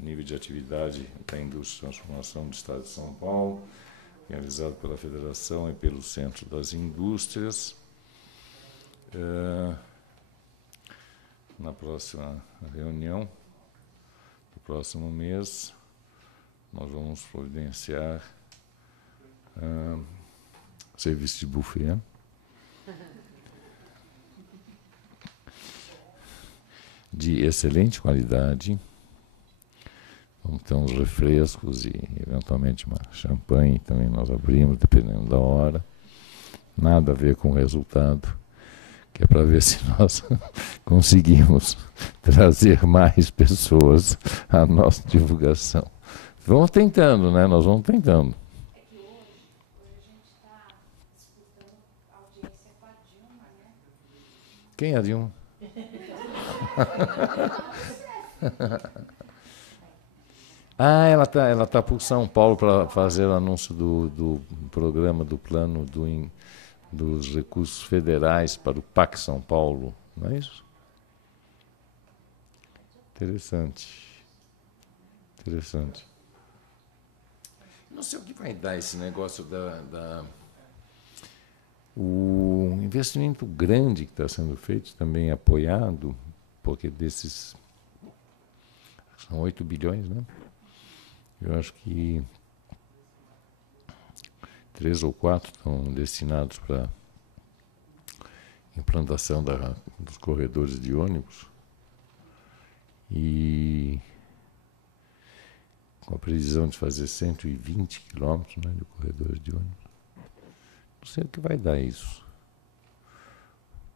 nível de atividade da indústria de transformação do Estado de São Paulo, realizado pela Federação e pelo Centro das Indústrias. Na próxima reunião, no próximo mês, nós vamos providenciar serviço de buffet. De excelente qualidade. Vamos ter uns refrescos e, eventualmente, uma champanhe também nós abrimos, dependendo da hora. Nada a ver com o resultado, que é para ver se nós conseguimos trazer mais pessoas à nossa divulgação. Vamos tentando, né? Nós vamos tentando. É que hoje a gente está disputando audiência com a Dilma, né? Quem é a Dilma? Ela tá por São Paulo para fazer o anúncio do programa, do plano dos recursos federais para o PAC São Paulo, não é isso? Interessante. Interessante. Não sei o que vai dar esse negócio o investimento grande que está sendo feito, também apoiado, porque desses são 8 bilhões, né? Eu acho que 3 ou 4 estão destinados para implantação dos corredores de ônibus. E com a previsão de fazer 120 quilômetros, né, de corredores de ônibus. Não sei o que vai dar isso.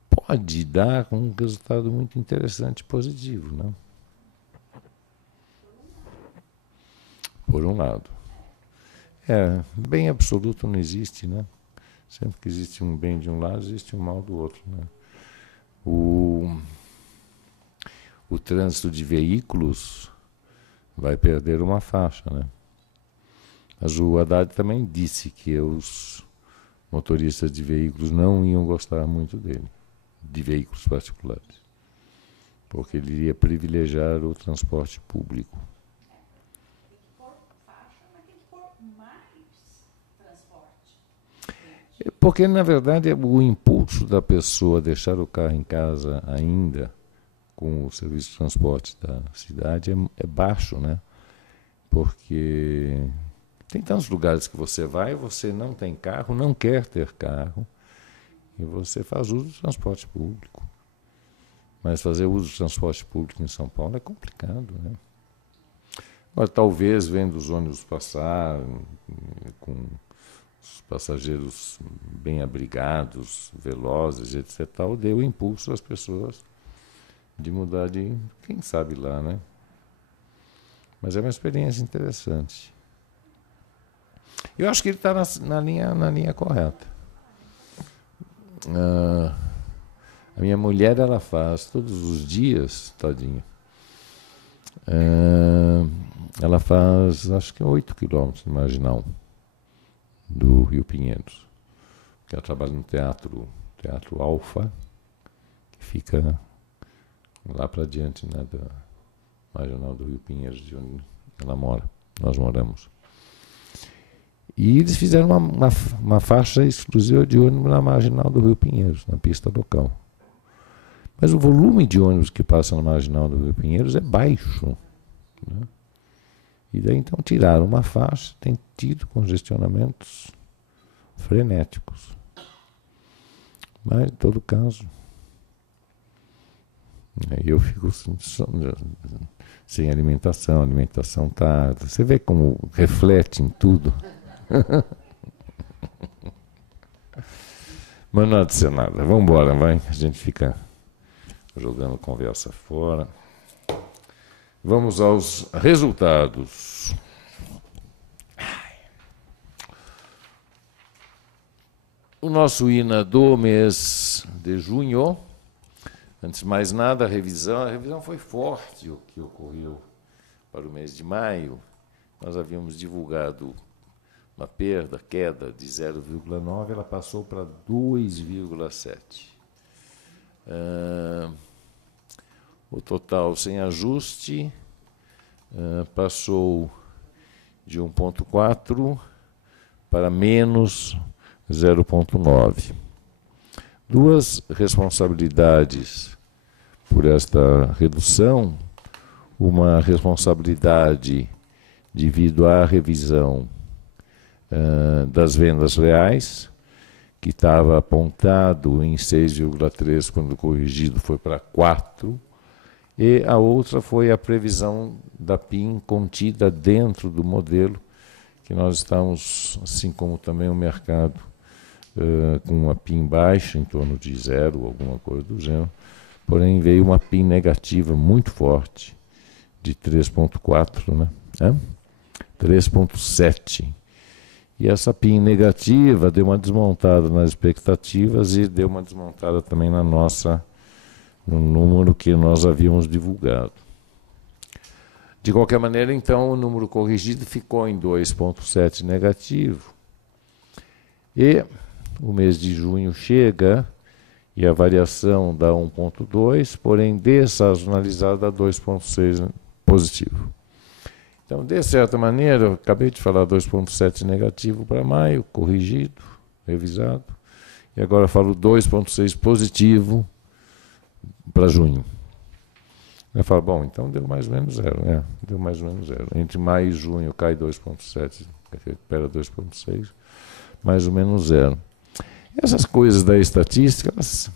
Pode dar um resultado muito interessante e positivo, né? Por um lado. Bem absoluto não existe, né? Sempre que existe um bem de um lado, existe um mal do outro, né? O trânsito de veículos vai perder uma faixa, né? Mas o Haddad também disse que os motoristas de veículos não iam gostar muito dele, de veículos particulares, porque ele iria privilegiar o transporte público. Tem que pôr faixa, mas tem que pôr mais transporte. Porque, na verdade, o impulso da pessoa deixar o carro em casa ainda com o serviço de transporte da cidade é baixo, né? Porque tem tantos lugares que você não tem carro, não quer ter carro, e você faz uso do transporte público. Mas fazer uso do transporte público em São Paulo é complicado, né? Agora, talvez, vendo os ônibus passar, com os passageiros bem abrigados, velozes, etc., dê o impulso às pessoas de mudar de, quem sabe lá, né? Mas é uma experiência interessante. Eu acho que ele está na linha correta. A minha mulher, ela faz todos os dias, tadinha, ela faz, acho que 8 quilômetros, Marginal, do Rio Pinheiros. Ela trabalha no Teatro Alfa, que fica lá para diante, né, da Marginal do Rio Pinheiros, de onde ela mora, nós moramos. E eles fizeram uma faixa exclusiva de ônibus na Marginal do Rio Pinheiros, na pista local. Mas o volume de ônibus que passa na Marginal do Rio Pinheiros é baixo, né? E daí, então, tiraram uma faixa, tem tido congestionamentos frenéticos. Mas, em todo caso, eu fico sem alimentação, a alimentação tá... Você vê como reflete em tudo. Mas não há de ser nada. Vamos embora, vai. A gente fica jogando conversa fora. Vamos aos resultados. O nosso INA do mês de junho. Antes de mais nada, a revisão foi forte, o que ocorreu para o mês de maio. Nós havíamos divulgado uma queda de 0,9, ela passou para 2,7. O total sem ajuste passou de 1,4 para menos 0,9. Duas responsabilidades por esta redução, uma responsabilidade devido à revisão das vendas reais, que estava apontado em 6,3 quando corrigido foi para 4, e a outra foi a previsão da PIM contida dentro do modelo, que nós estamos, assim como também o mercado, com uma PIM baixa, em torno de 0, alguma coisa do gênero, porém veio uma PIM negativa muito forte, de 3,4, né? 3,7. E essa PIM negativa deu uma desmontada nas expectativas e deu uma desmontada também no número que nós havíamos divulgado. De qualquer maneira, então, o número corrigido ficou em 2,7 negativo. E o mês de junho chega e a variação dá 1,2, porém dessazonalizada a 2,6 positivo. Então, de certa maneira, eu acabei de falar 2,7 negativo para maio, corrigido, revisado, e agora falo 2,6 positivo para junho. Eu falo, bom, então deu mais ou menos 0, deu mais ou menos 0. Entre maio e junho cai 2,7, recupera 2,6, mais ou menos 0. Essas coisas da estatística, elas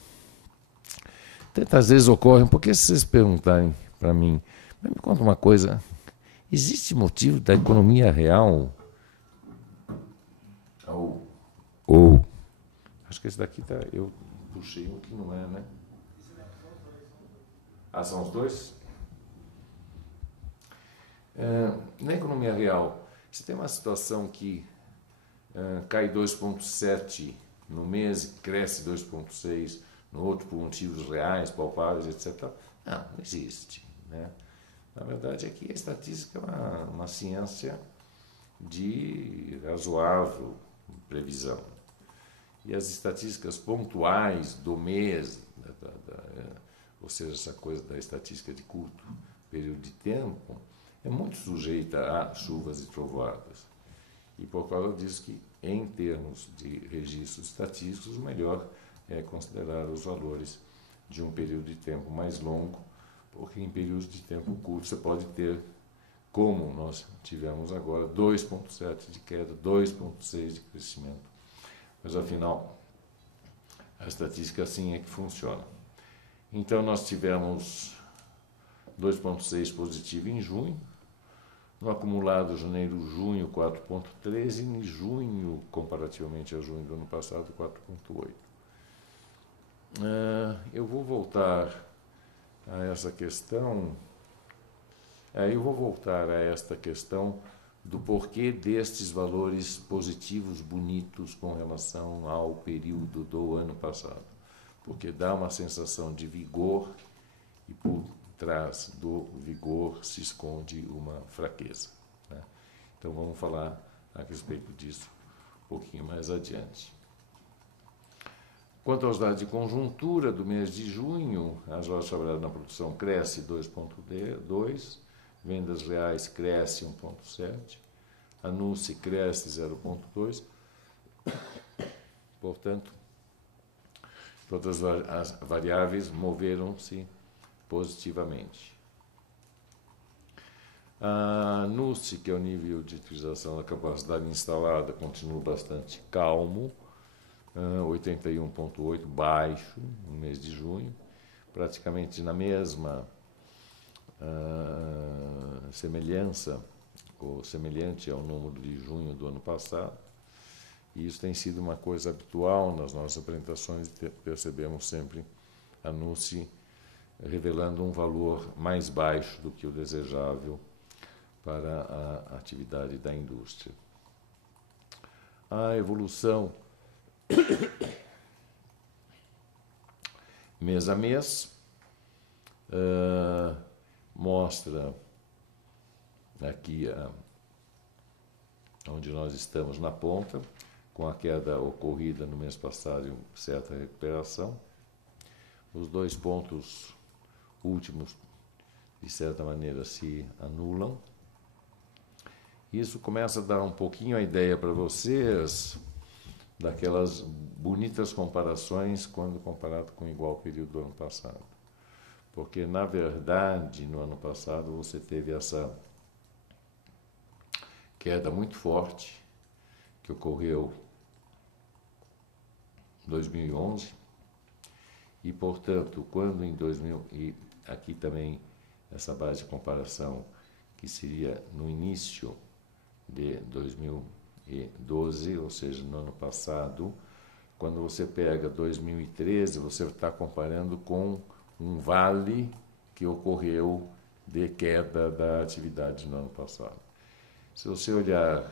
tantas vezes ocorrem, porque se vocês perguntarem para mim, mas me conta uma coisa, existe motivo da economia real? Ou acho que esse daqui tá, eu puxei um que não é, né? São os dois? Na economia real, você tem uma situação que cai 2,7 no mês e cresce 2,6 no outro por motivos reais, palpáveis, etc. Não existe, né? Na verdade, aqui a estatística é uma ciência de razoável previsão. E as estatísticas pontuais do mês, ou seja, essa coisa da estatística de curto período de tempo, é muito sujeita a chuvas e trovoadas. E por causa disso que, em termos de registros estatísticos, o melhor é considerar os valores de um período de tempo mais longo, porque em períodos de tempo curto você pode ter, como nós tivemos agora, 2,7 de queda, 2,6 de crescimento. Mas, afinal, a estatística assim é que funciona. Então, nós tivemos 2,6 positivo em junho, no acumulado janeiro-junho 4,13 e em junho, comparativamente a junho do ano passado, 4,8. Eu vou voltar a essa questão, esta questão do porquê destes valores positivos bonitos com relação ao período do ano passado. Porque dá uma sensação de vigor e por trás do vigor se esconde uma fraqueza, né? Então vamos falar a respeito disso um pouquinho mais adiante. Quanto aos dados de conjuntura do mês de junho, as lojas trabalhadas na produção cresce 2,2, vendas reais cresce 1,7, a NUSE cresce 0,2, portanto, todas as variáveis moveram-se positivamente. A NUSE, que é o nível de utilização da capacidade instalada, continua bastante calmo, 81,8, baixo no mês de junho, praticamente na mesma semelhança, ou semelhante ao número de junho do ano passado. E isso tem sido uma coisa habitual nas nossas apresentações, percebemos sempre a NUSE revelando um valor mais baixo do que o desejável para a atividade da indústria. A evolução mês a mês mostra aqui onde nós estamos na ponta, com a queda ocorrida no mês passado e certa recuperação. Os dois pontos últimos de certa maneira, se anulam. Isso começa a dar um pouquinho a ideia para vocês daquelas bonitas comparações quando comparado com o igual período do ano passado. Porque, na verdade, no ano passado você teve essa queda muito forte que ocorreu em 2011 e, portanto, quando em 2000, e aqui também essa base de comparação que seria no início de 2012, ou seja, no ano passado, quando você pega 2013, você está comparando com um vale que ocorreu de queda da atividade no ano passado. Se você olhar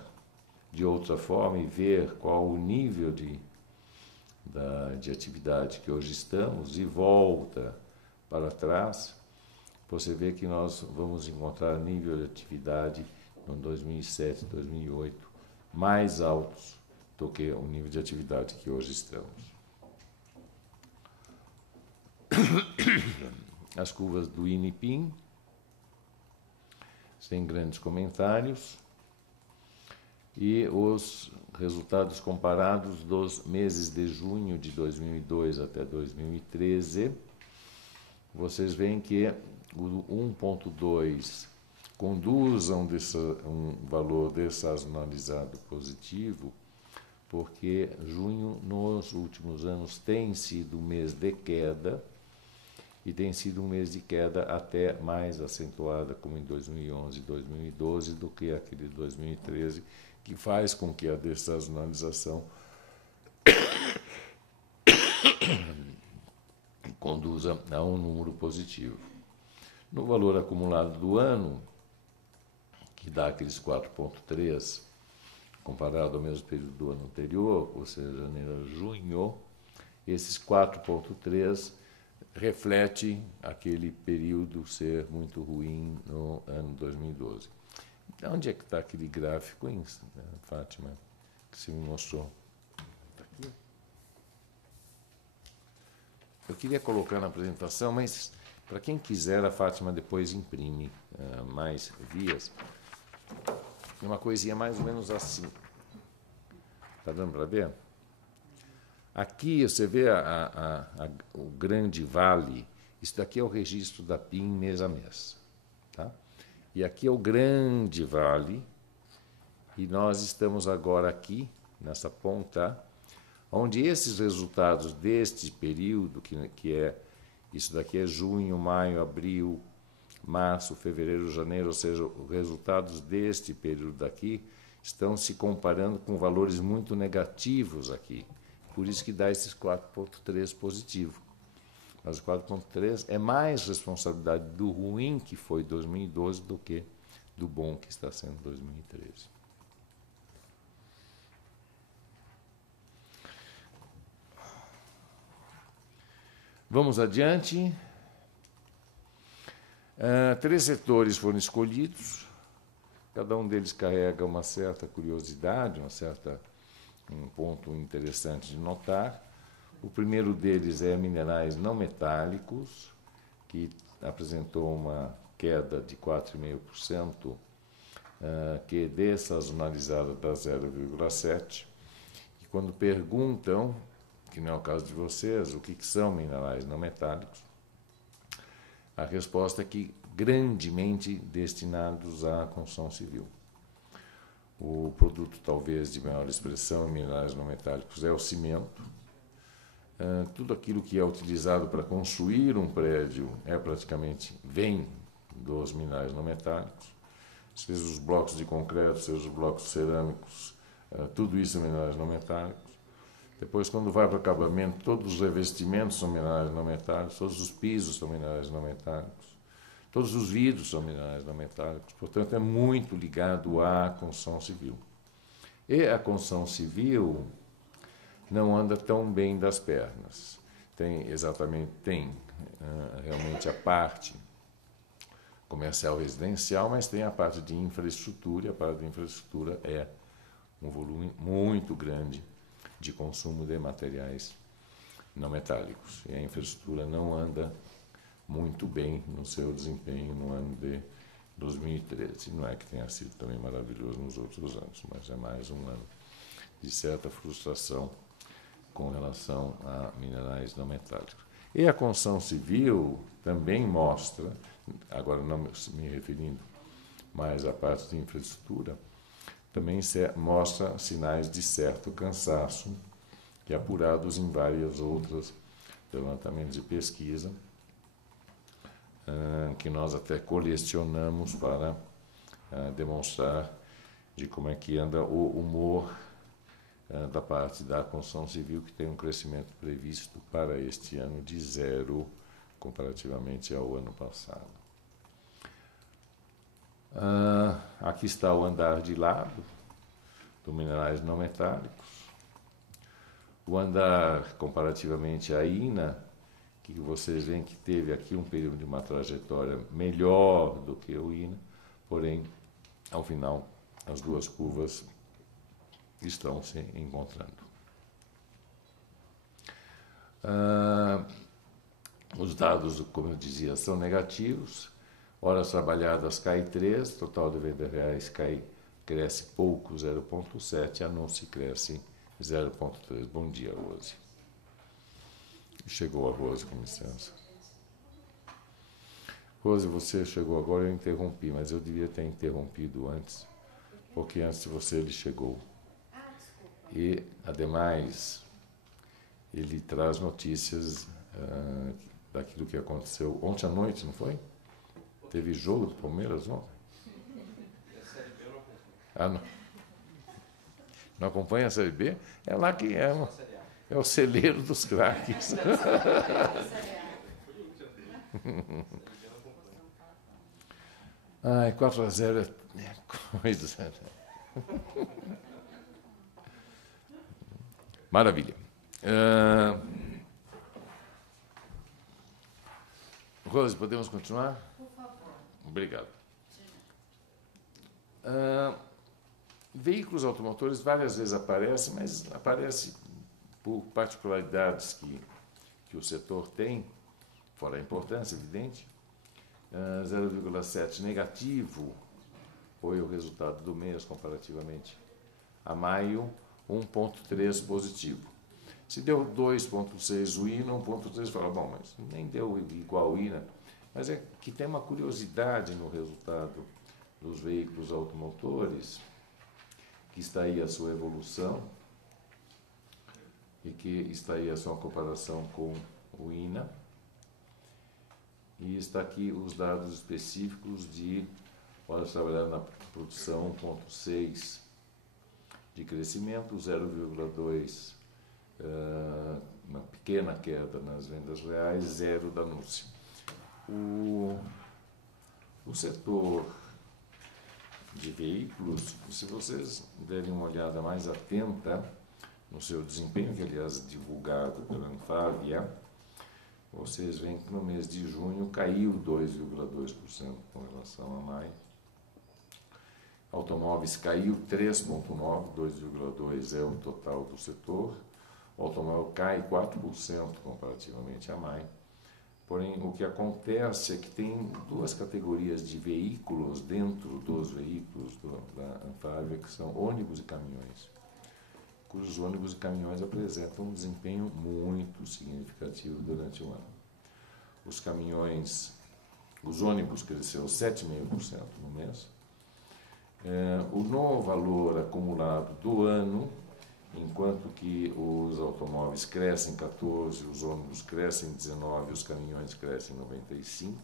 de outra forma e ver qual o nível de atividade que hoje estamos e volta para trás, você vê que nós vamos encontrar nível de atividade no 2007, 2008, mais altos do que o nível de atividade que hoje estamos. As curvas do INPIM, sem grandes comentários, e os resultados comparados dos meses de junho de 2002 até 2013, vocês veem que o 1.2 conduz a um valor dessazonalizado positivo, porque junho, nos últimos anos, tem sido um mês de queda, e tem sido um mês de queda até mais acentuada, como em 2011 e 2012, do que aquele de 2013, que faz com que a dessazonalização conduza a um número positivo. No valor acumulado do ano, que dá aqueles 4,3, comparado ao mesmo período do ano anterior, ou seja, janeiro a junho, esses 4,3 reflete aquele período ser muito ruim no ano 2012. Onde é que está aquele gráfico, hein, Fátima, que você me mostrou? Está aqui. Eu queria colocar na apresentação, mas para quem quiser, a Fátima depois imprime mais vias. É uma coisinha mais ou menos assim. Está dando para ver? Aqui você vê o grande vale. Isso daqui é o registro da PIN mês a mês. Tá? E aqui é o grande vale. E nós estamos agora aqui, nessa ponta, onde esses resultados deste período, que é isso daqui é junho, maio, abril, março, fevereiro, janeiro, ou seja, os resultados deste período daqui estão se comparando com valores muito negativos aqui. Por isso que dá esses 4,3 positivo. Mas o 4,3 é mais responsabilidade do ruim que foi 2012 do que do bom que está sendo 2013. Vamos adiante. 3 setores foram escolhidos, cada um deles carrega uma certa curiosidade, um ponto interessante de notar. O primeiro deles é minerais não metálicos, que apresentou uma queda de 4,5%, que é dessazonalizada para 0,7%. E quando perguntam, que não é o caso de vocês, o que são minerais não metálicos, a resposta é que grandemente destinados à construção civil. O produto, talvez, de maior expressão em minerais não metálicos é o cimento. Tudo aquilo que é utilizado para construir um prédio vem dos minerais não metálicos. Seja os blocos de concreto, seja os blocos cerâmicos, tudo isso é minerais não metálicos. Depois, quando vai para o acabamento, todos os revestimentos são minerais não metálicos, todos os pisos são minerais não metálicos, todos os vidros são minerais não metálicos. Portanto, é muito ligado à construção civil. E a construção civil não anda tão bem das pernas. Tem realmente a parte comercial residencial, mas tem a parte de infraestrutura, e a parte de infraestrutura é um volume muito grande de consumo de materiais não metálicos. E a infraestrutura não anda muito bem no seu desempenho no ano de 2013. Não é que tenha sido também maravilhoso nos outros anos, mas é mais um ano de certa frustração com relação a minerais não metálicos. E a construção civil também mostra, agora não me referindo mais à parte de infraestrutura, também mostra sinais de certo cansaço, que é apurados em várias outras levantamentos de pesquisa, que nós até colecionamos para demonstrar de como é que anda o humor da parte da construção civil, que tem um crescimento previsto para este ano de 0 comparativamente ao ano passado. Aqui está o andar de lado dos minerais não metálicos. O andar comparativamente à INA, que vocês veem que teve aqui um período de uma trajetória melhor do que o INA, porém, ao final, as duas curvas estão se encontrando. Os dados, como eu dizia, são negativos. Horas trabalhadas cai 3, total de vendas reais cresce pouco, 0,7, anúncio cresce 0,3. Bom dia, Rose. Chegou a Rose, com licença. Rose, você chegou agora, eu interrompi, mas eu devia ter interrompido antes, porque antes de você ele chegou. E, ademais, ele traz notícias daquilo que aconteceu ontem à noite, não foi? Teve jogo do Palmeiras ontem? Não. Não acompanha a Série B? É lá que é o celeiro dos craques. Ai, 4-0 é coisa. Maravilha. Rose, podemos continuar? Por favor. Obrigado. Veículos automotores várias vezes aparecem, mas aparece por particularidades que o setor tem, fora a importância, evidente. 0,7 negativo foi o resultado do mês comparativamente a maio, 1,3 positivo. Se deu 2,6 o INA, 1,3 fala, bom, mas nem deu igual o INA, mas é que tem uma curiosidade no resultado dos veículos automotores, que está aí a sua evolução e que está aí a sua comparação com o INA. E está aqui os dados específicos de horas trabalhadas na produção, 1,6 de crescimento, 0,2 uma pequena queda nas vendas reais, 0 da anúncio. O setor de veículos, se vocês derem uma olhada mais atenta no seu desempenho, que aliás é divulgado pela Anfávia, vocês veem que no mês de junho caiu 2,2% com relação a maio. Automóveis caiu 3,9%, 2,2% é o total do setor. O automóvel cai 4% comparativamente a maio. Porém, o que acontece é que tem duas categorias de veículos dentro dos veículos da Anfávia, que são ônibus e caminhões, cujos ônibus e caminhões apresentam um desempenho muito significativo durante o ano. Os ônibus cresceu 7,5% no mês. No valor acumulado do ano, enquanto que os automóveis crescem 14%, os ônibus crescem 19%, os caminhões crescem 95%.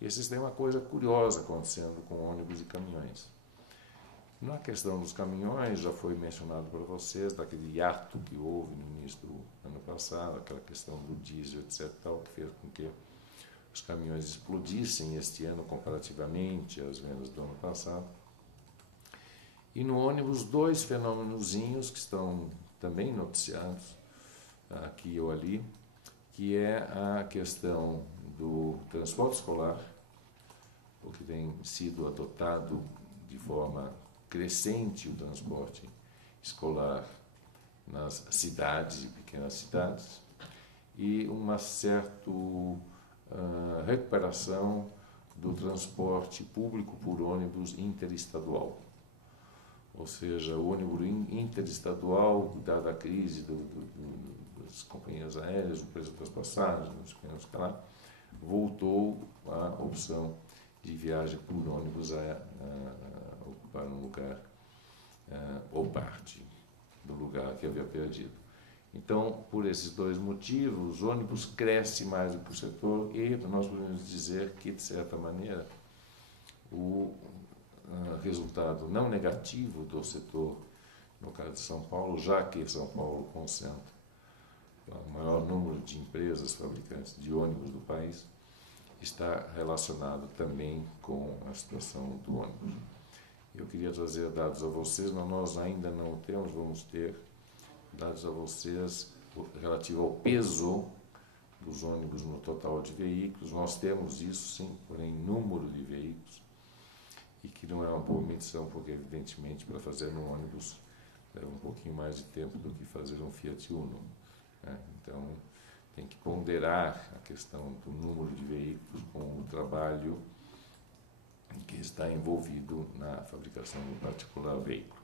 Esses têm uma coisa curiosa acontecendo com ônibus e caminhões. Na questão dos caminhões, já foi mencionado para vocês, daquele hiato que houve no início do ano passado, aquela questão do diesel, etc., que fez com que os caminhões explodissem este ano comparativamente às vendas do ano passado. E no ônibus, dois fenômenozinhos que estão também noticiados aqui ou ali, que é a questão do transporte escolar, o que tem sido adotado de forma crescente o transporte escolar nas cidades e pequenas cidades, e uma certa recuperação do transporte público por ônibus interestadual. Ou seja, o ônibus interestadual, dada a crise das companhias aéreas, o preço das passagens, não sei o que lá, voltou à opção de viagem por ônibus a ocupar um lugar ou parte do lugar que havia perdido. Então, por esses dois motivos, o ônibus cresce mais do que o setor e nós podemos dizer que, de certa maneira, o resultado não negativo do setor, no caso de São Paulo, já que São Paulo concentra o maior número de empresas fabricantes de ônibus do país, está relacionado também com a situação do ônibus. Eu queria trazer dados a vocês, mas nós ainda não temos, vamos ter dados a vocês relativo ao peso dos ônibus no total de veículos. Nós temos isso, sim, porém, número de veículos, e que não é uma boa medição, porque, evidentemente, para fazer um ônibus leva um pouquinho mais de tempo do que fazer um Fiat Uno, né? Então, tem que ponderar a questão do número de veículos com o trabalho que está envolvido na fabricação do particular veículo.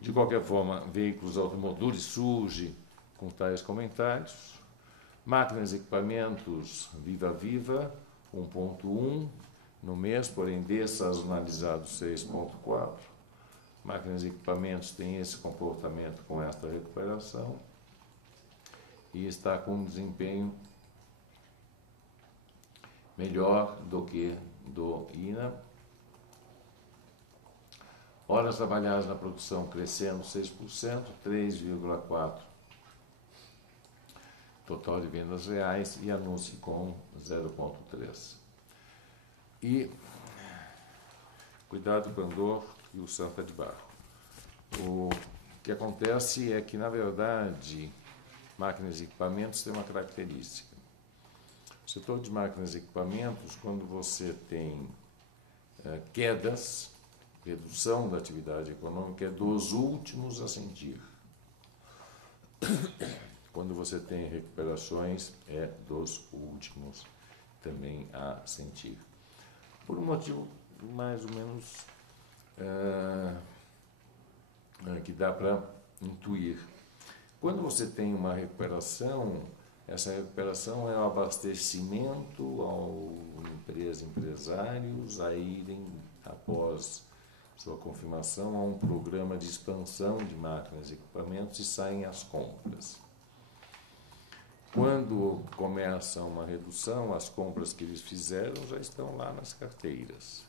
De qualquer forma, veículos automotores surge com tais comentários. Máquinas e equipamentos Viva Viva, 1.1 no mês, porém dessazonalizado 6.4. Máquinas e equipamentos têm esse comportamento com esta recuperação e está com um desempenho melhor do que do INA. Horas trabalhadas na produção crescendo 6%, 3,4% total de vendas reais, e anúncio com 0,3%. E cuidado com a dor e o Santa de Barro. O que acontece é que, na verdade, máquinas e equipamentos têm uma característica. O setor de máquinas e equipamentos, quando você tem quedas, redução da atividade econômica, é dos últimos a sentir. Quando você tem recuperações, é dos últimos também a sentir. Por um motivo mais ou menos que dá para intuir. Quando você tem uma recuperação, essa recuperação é o abastecimento ao empresários a irem, após sua confirmação, a um programa de expansão de máquinas e equipamentos, e saem as compras. Quando começa uma redução, as compras que eles fizeram já estão lá nas carteiras.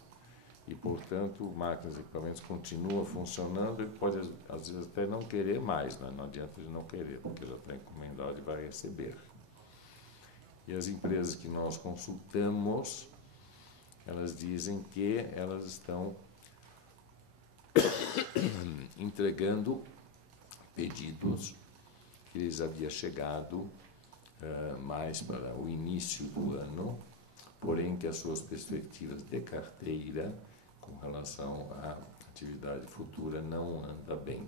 E, portanto, máquinas e equipamentos continuam funcionando, e pode, às vezes, até não querer mais, né? Não adianta ele não querer, porque já está encomendado e vai receber. E as empresas que nós consultamos, elas dizem que elas estão entregando pedidos que lhes havia chegado mais para o início do ano, porém que as suas perspectivas de carteira com relação à atividade futura não anda bem.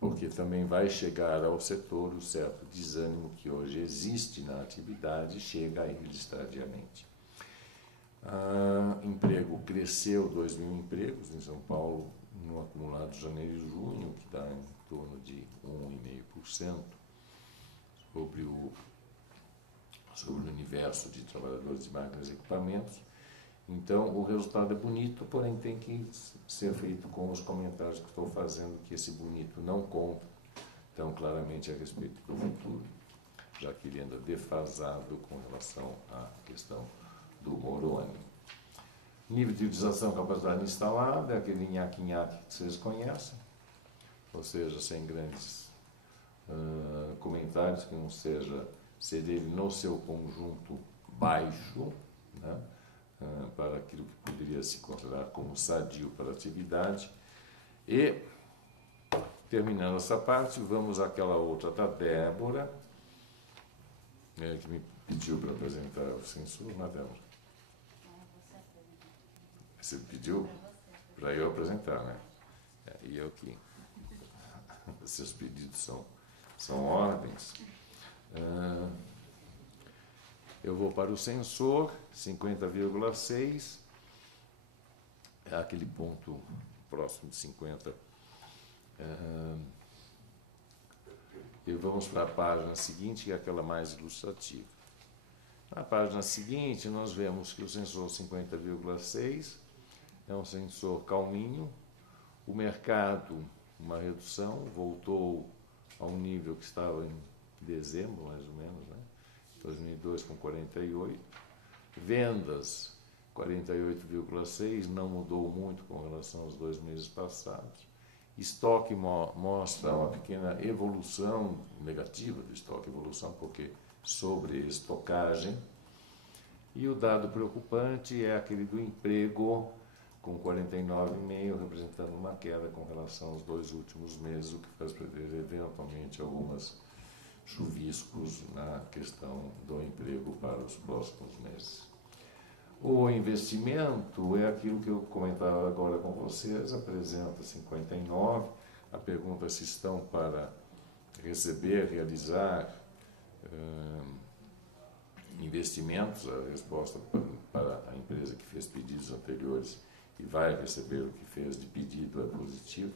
Porque também vai chegar ao setor o certo desânimo que hoje existe na atividade, chega a eles tardiamente. Emprego cresceu 2.000 empregos em São Paulo no acumulado de janeiro e junho, que dá em torno de 1,5% sobre o universo de trabalhadores de máquinas e equipamentos. Então, o resultado é bonito, porém tem que ser feito com os comentários que estou fazendo, que esse bonito não conta tão claramente a respeito do futuro, já que ele anda defasado com relação à questão do Moroni. Nível de utilização, capacidade instalada, é aquele nhaque-nhaque que vocês conhecem, ou seja, sem grandes comentários, que não seja ser ele no seu conjunto baixo, né, para aquilo que poderia se considerar como sadio para a atividade. E, terminando essa parte, vamos àquela outra da Débora, que me pediu para apresentar o censura, né, Débora? Você pediu para eu apresentar, né? E eu que... Seus pedidos são ordens. Eu vou para o sensor, 50,6, é aquele ponto próximo de 50. E vamos para a página seguinte, que é aquela mais ilustrativa. Na página seguinte, nós vemos que o sensor 50,6 é um sensor calminho. O mercado, uma redução, voltou a um nível que estava em dezembro, mais ou menos, né? 2002 com 48. Vendas, 48,6, não mudou muito com relação aos 2 meses passados. Estoque mostra uma pequena evolução negativa do estoque, evolução porque sobre estocagem. E o dado preocupante é aquele do emprego, com 49,5, representando uma queda com relação aos 2 últimos meses, o que faz prever eventualmente algumas chuviscos na questão do emprego para os próximos meses. O investimento é aquilo que eu comentava agora com vocês, apresenta 59. A pergunta é se estão para receber, realizar investimentos. A resposta para a empresa que fez pedidos anteriores e vai receber o que fez de pedido é positivo,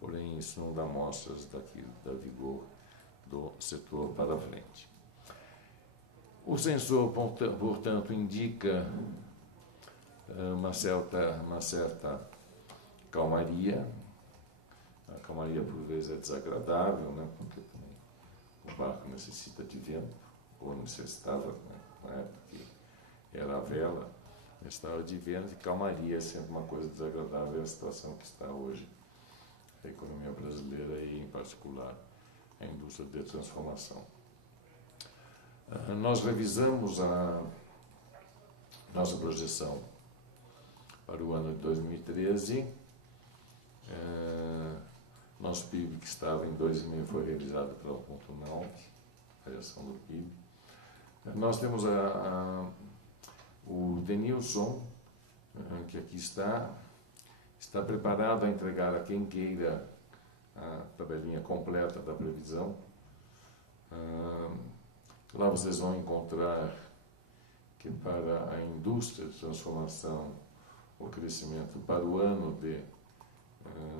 porém isso não dá mostras da vigor do setor para frente. O sensor, portanto, indica uma certa calmaria. A calmaria, por vezes, é desagradável, né? Porque o barco necessita de vento, ou necessitava, né? Na época que era a vela, necessitava de vento, e calmaria é sempre uma coisa desagradável, é a situação que está hoje a economia brasileira e, em particular, a indústria de transformação. Nós revisamos a nossa projeção para o ano de 2013. Nosso PIB, que estava em 2,5, foi revisado para 1,9, variação do PIB. Nós temos o Denilson, que aqui está preparado a entregar a quem queira a tabelinha completa da previsão. Lá vocês vão encontrar que para a indústria de transformação, o crescimento para o ano de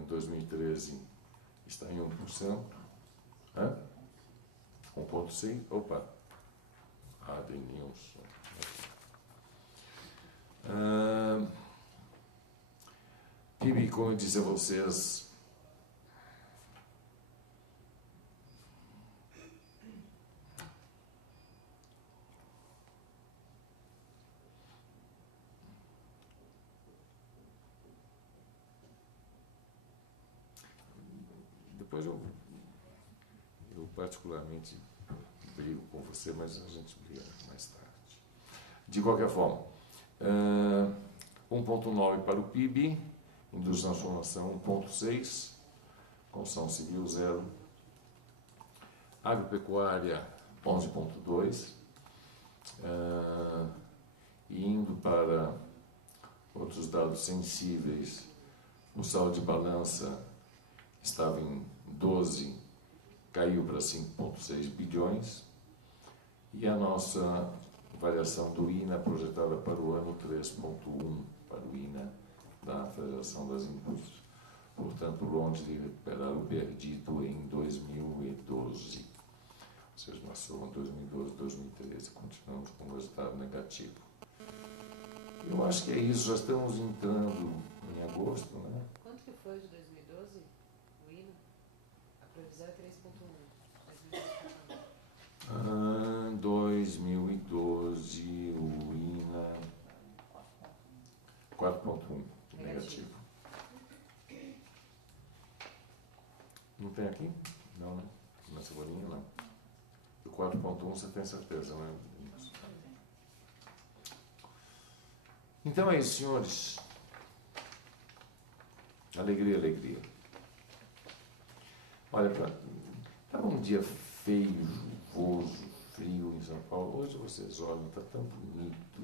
2013 está em 1%. 1,6%. Opa! Denilson. PIB, como eu disse a vocês, depois eu particularmente brigo com você, mas a gente briga mais tarde. De qualquer forma, 1,9 para o PIB, indústria de transformação 1,6, construção civil 0, agropecuária 11,2, e indo para outros dados sensíveis, o saldo de balança estava em 12, caiu para 5,6 bilhões, e a nossa variação do INA projetada para o ano 3,1 para o INA da Federação das Indústrias. Portanto, longe de recuperar o perdido em 2012. Ou seja, nós somos 2012, 2013, continuamos com um resultado negativo. Eu acho que é isso, já estamos entrando em agosto, né? Quanto que foi de 2012, o INA? A previsão é 3,1. 2012, o INA 4,1 negativo. Não tem aqui? Não, né? Nessa bolinha, não. O 4,1 você tem certeza, né? Então é isso, senhores. Alegria, alegria. Olha, estava um dia feio, chuvoso, frio em São Paulo. Hoje vocês olham, está tão bonito,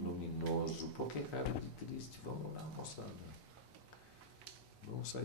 luminoso. Por que cara de triste? Vamos lá, moçada. Vamos sair.